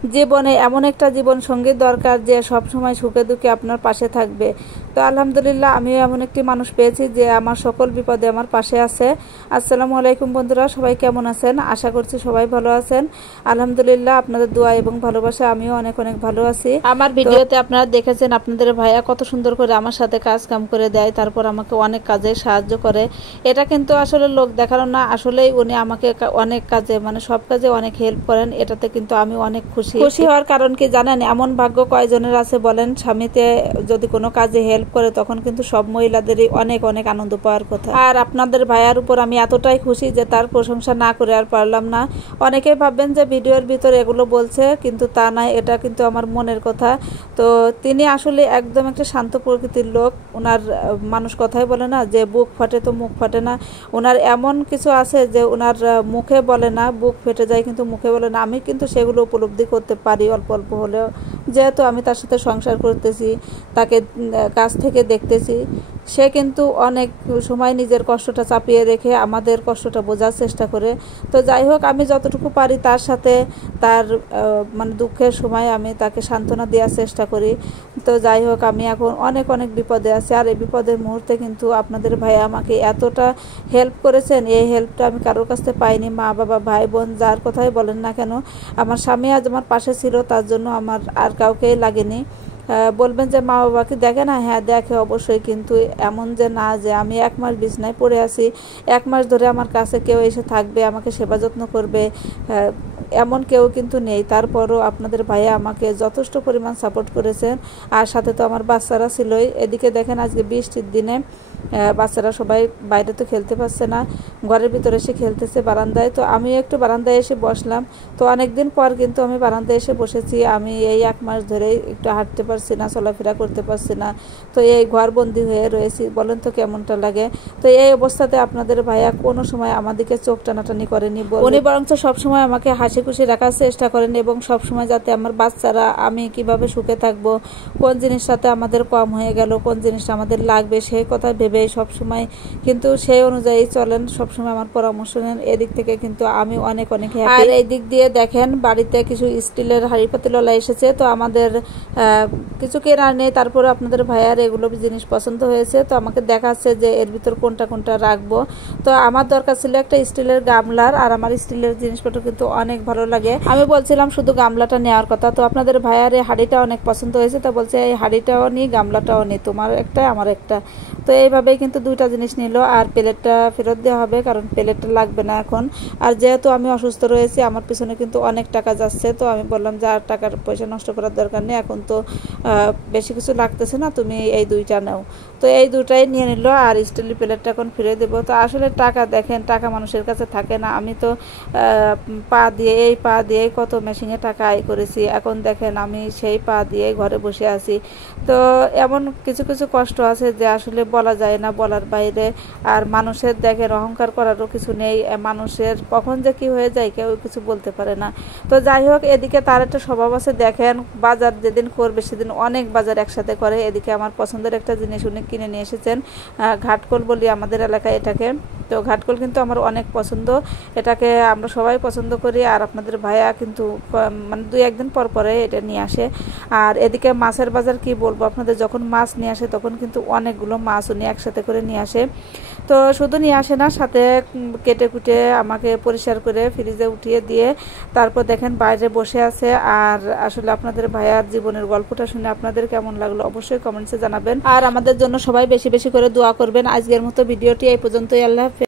জীবনে এমন একটা জীবন সঙ্গী দরকার যে সব সময় সুখে দুঃখে আপনার পাশে থাকবে। তো আলহামদুলিল্লাহ আমিও এমন একটি মানুষ পেয়েছি যে আমার সকল বিপদে আমার পাশে আছে। আসসালামু আলাইকুম বন্ধুরা, সবাই কেমন আছেন? আশা করছি সবাই ভালো আছেন। আলহামদুলিল্লাহ আপনাদের দোয়া এবং ভালোবাসা আমিও অনেক অনেক ভালো আছি। আমার ভিডিওতে আপনারা দেখেছেন আপনাদের ভাইয়া কত সুন্দর করে আমার সাথে কাজ কাম করে দেয়, তারপর আমাকে অনেক কাজে সাহায্য করে। এটা কিন্তু আসলে লোক দেখানো না, আসলেই উনি আমাকে অনেক কাজে মানে সব কাজে অনেক হেল্প করেন। এটাতে কিন্তু আমি অনেক খুশি হওয়ার কারণ কি জানেন? এমন ভাগ্য কয়জনের আছে বলেন? স্বামীতে যদি কোনো কাজে হেল্প করে তখন কিন্তু সব মহিলাদেরই অনেক অনেক আনন্দ পাওয়ার কথা। আর আপনাদের ভাইয়ার উপর আমি এতটাই খুশি যে তার প্রশংসা না করে আর পারলাম না। অনেকেই ভাববেন যে ভিডিওর ভিতরে এগুলো বলছে, কিন্তু তা নয়, এটা কিন্তু আমার মনের কথা। তো তিনি আসলে একদম একটা শান্ত প্রকৃতির লোক। ওনার মানুষ কথাই বলে না যে বুক ফাটে তো মুখ ফাটে না। ওনার এমন কিছু আছে যে ওনার মুখে বলে না, বুক ফেটে যায় কিন্তু মুখে বলে না। আমি কিন্তু সেগুলো উপলব্ধি করতে পারি অল্প অল্প হলেও, যেহেতু আমি তার সাথে সংসার করতেছি, তাকে কাছ থেকে দেখতেছি। সে কিন্তু অনেক সময় নিজের কষ্টটা চাপিয়ে রেখে আমাদের কষ্টটা বোঝার চেষ্টা করে। তো যাই হোক, আমি যতটুকু পারি তার সাথে তার মানে দুঃখের সময় আমি তাকে সান্ত্বনা দেওয়ার চেষ্টা করি। তো যাই হোক, আমি এখন অনেক অনেক বিপদে আছি, আর এই বিপদের মুহূর্তে কিন্তু আপনাদের ভাই আমাকে এতটা হেল্প করেছেন, এই হেল্পটা আমি কারোর কাছ থেকে পাইনি। মা বাবা ভাই বোন যার কথাই বলেন না কেন, আমার স্বামী আজ আমার পাশে ছিল, তার জন্য আমার আর কাউকেই লাগেনি। বলবেন যে মা বাবাকে দেখে না? হ্যাঁ দেখে অবশ্যই, কিন্তু এমন যে না যে আমি 1 মাস বিছনায় পড়ে আছি, 1 মাস ধরে আমার কাছে কেউ এসে থাকবে, আমাকে সেবা যত্ন করবে, এমন কেউ কিন্তু নেই। তারপরও আপনাদের ভাইয়া আমাকে যথেষ্ট পরিমাণ সাপোর্ট করেছেন। আর সাথে তো আমার বাচ্চারা ছিলই। এদিকে দেখেন আজকে বৃষ্টির দিনে বাচ্চারা সবাই বাইরে তো খেলতে পারছে না, ঘরের ভিতরে এসে খেলতেছে বারান্দায়। তো আমি একটু বারান্দায় এসে বসলাম। তো অনেকদিন পর কিন্তু আমি বারান্দায় এসে বসেছি। আমি এই 1 মাস ধরেই একটু হাঁটতে পারছি না, চলাফেরা করতে পারছি না। তো এই ঘরবন্দি হয়ে রয়েছি, বলেন তো কেমনটা লাগে? তো এই অবস্থাতে আপনাদের ভাইয়া কোনো সময় আমাদেরকে চোখ টানাটানি করেনি, উনি বরঞ্চ সবসময় আমাকে হাসি খুশি রাখার চেষ্টা করেন, এবং সবসময় যাতে আমার বাচ্চারা আমি কিভাবে সুখে থাকবো, কোন জিনিসটাতে আমাদের কম হয়ে গেল, কোন জিনিসটা আমাদের লাগবে, সেই কথা ভেবে সবসময় কিন্তু সেই অনুযায়ী চলেন, সবসময় আমার পরামর্শ নেন। এদিক থেকে কিন্তু আমি অনেক অনেক হ্যাপি। আর এই দিক দিয়ে দেখেন বাড়িতে কিছু স্টিলের হাঁড়ি পাতিলওয়ালা এসেছে, তো আমাদের কিছু কেনার নেই। তারপরে আপনাদের ভাইয়ার এগুলো জিনিস পছন্দ হয়েছে, তো আমাকে দেখাচ্ছে যে এর ভিতর কোনটা কোনটা রাখবো। তো আমার দরকার ছিল একটা স্টিলের গামলার, আর আমার স্টিলের জিনিসপত্র কিন্তু অনেক ভালো লাগে। আমি বলছিলাম শুধু গামলাটা নেওয়ার কথা, তো আপনাদের ভাইয়ার এই হাঁড়িটা অনেক পছন্দ হয়েছে, তো বলছে এই হাঁড়িটাও নিই গামলাটাও নিই, তোমার একটা আমার একটা। তো এইভাবেই কিন্তু 2টা জিনিস নিল। আর প্লেটটা ফেরত দেওয়া হবে, কারণ প্লেটটা লাগবে না এখন। আর যেহেতু আমি অসুস্থ রয়েছি, আমার পিছনে কিন্তু অনেক টাকা যাচ্ছে। তো আমি বললাম যে আর টাকার পয়সা নষ্ট করার দরকার নেই, এখন তো বেশি কিছু লাগতেছে না, তুমি এই 2টা নাও। তো এই 2টাই নিয়ে নিল, আর স্টিলের প্লেটটা এখন ফিরে দেবো। তো আসলে টাকা দেখেন, টাকা মানুষের কাছে থাকে না। আমি তো পা দিয়ে কত মেশিনে টাকা আয় করেছি, এখন দেখেন আমি সেই পা দিয়ে ঘরে বসে আছি। তো এমন কিছু কিছু কষ্ট আছে যে আসলে বলা যায় না, বলার বাইরে। আর মানুষের দেখেন অহংকার করারও কিছু নেই, মানুষের কখন যে কি হয়ে যায় কেউ কিছু বলতে পারে না। তো যাই হোক, এদিকে তার একটা স্বভাব আছে, দেখেন বাজার যেদিন করবে সেদিন অনেক বাজার একসাথে করে। এদিকে আমার পছন্দের একটা জিনিস উনি কিনে নিয়ে এসেছেন, ঘাটকল বলি আমাদের এলাকায় এটাকে। তো ঘাটকল কিন্তু আমার অনেক পছন্দ, এটাকে আমরা সবাই পছন্দ করি। আর আপনাদের ভাইয়া কিন্তু মানে 2-1 দিন পর পরে এটা নিয়ে আসে। আর এদিকে মাছের বাজার কি বলবো আপনাদের, যখন মাছ নিয়ে আসে তখন কিন্তু অনেকগুলো মাছ উনি একসাথে করে নিয়ে আসে। তো শুধু নিয়ে আসে না, সাথে কেটে কুটে আমাকে পরিষ্কার করে ফ্রিজে উঠিয়ে দিয়ে তারপর দেখেন বাইরে বসে আছে। আর আসলে আপনাদের ভাইয়ার জীবনের গল্পটা শুনে আপনাদের কেমন লাগলো অবশ্যই কমেন্টসে জানাবেন। আর আমাদের জন্য সবাই বেশি বেশি করে দোয়া করবেন। আজকের মতো ভিডিওটি এই পর্যন্তই। আল্লাহ হাফেজ।